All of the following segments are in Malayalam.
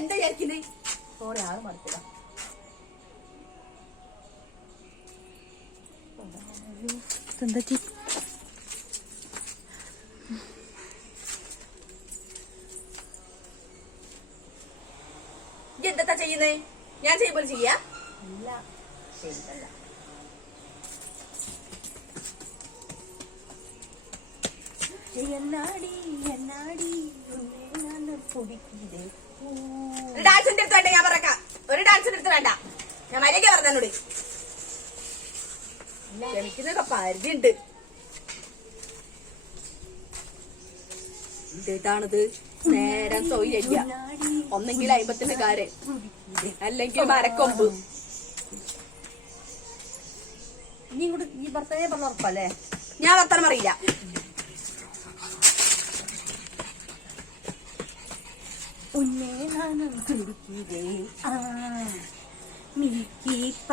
കളിക്കുന്നത് ഓടെ ആറ് ആരും എന്താ ചി ഇജ്ജ് എന്താ ചെയ്യുന്നേ? ഞാൻ ചെയ്യുമ്പോൾ ചെയ്യാ? ഇല്ല. ശരിയല്ല എന്നാടി എന്നാടി ഡാൻസിന്റെ അടുത്ത് വേണ്ട ഞാൻ പറക്കാം ഒരു ഡാൻസിന്റെ അടുത്ത് വേണ്ട. ഞാൻ മര്യാദ പറഞ്ഞോട് ക്ഷമിക്കുന്നൊക്കെ പരിധിയുണ്ട്. ഇതാണിത്. നേരം തൊഴിലില്ല ഒന്നെങ്കിൽ അയിമ്പത്തിന്റെ കാരൻ അല്ലെങ്കിൽ മരക്കൊമ്പ്. നീ ഇങ്ങോട്ട് നീ ഭർത്താനെ പറഞ്ഞ ഉറപ്പല്ലേ ഞാൻ ഭർത്താനം അറിയില്ല உன்னே நானும் துடிக்கிறேன் ஆ மிக்கி ப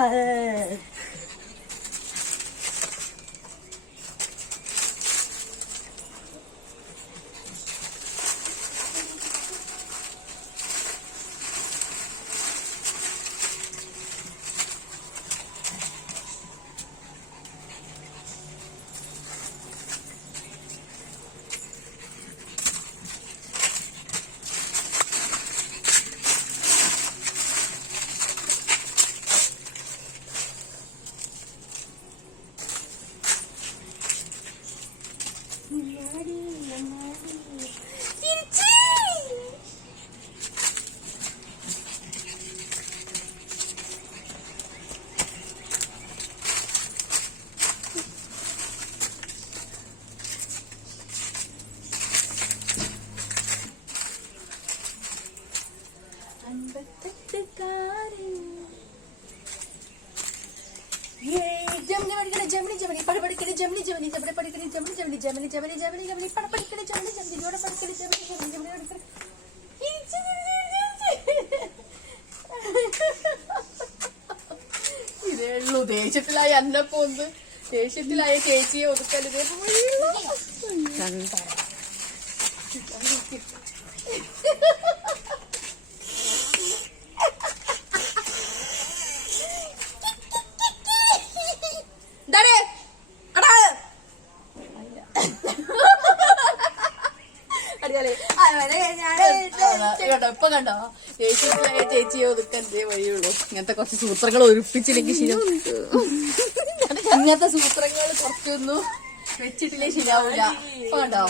ജമിനി ജമിനി പട ദേഷ്യത്തിലായ ദേഷ്യത്തിലായ ചേച്ചിയെ ഒതുക്കരുതേ അറിയാലേ അവനെ കേട്ടോ ഇപ്പൊ കണ്ടോ? ചേച്ചിയെ ഒതുക്കരുതേ വഴിയുള്ളൂ ഇങ്ങനത്തെ കുറച്ച് സൂത്രങ്ങൾ ഒരുപ്പിച്ചില്ലെങ്കിൽ ശരിയാ ഇങ്ങനത്തെ സൂത്രങ്ങൾ കുറച്ചൊന്നും വെച്ചിട്ടില്ലേ ശരിയാവൂല. ഇപ്പൊ കണ്ടോ?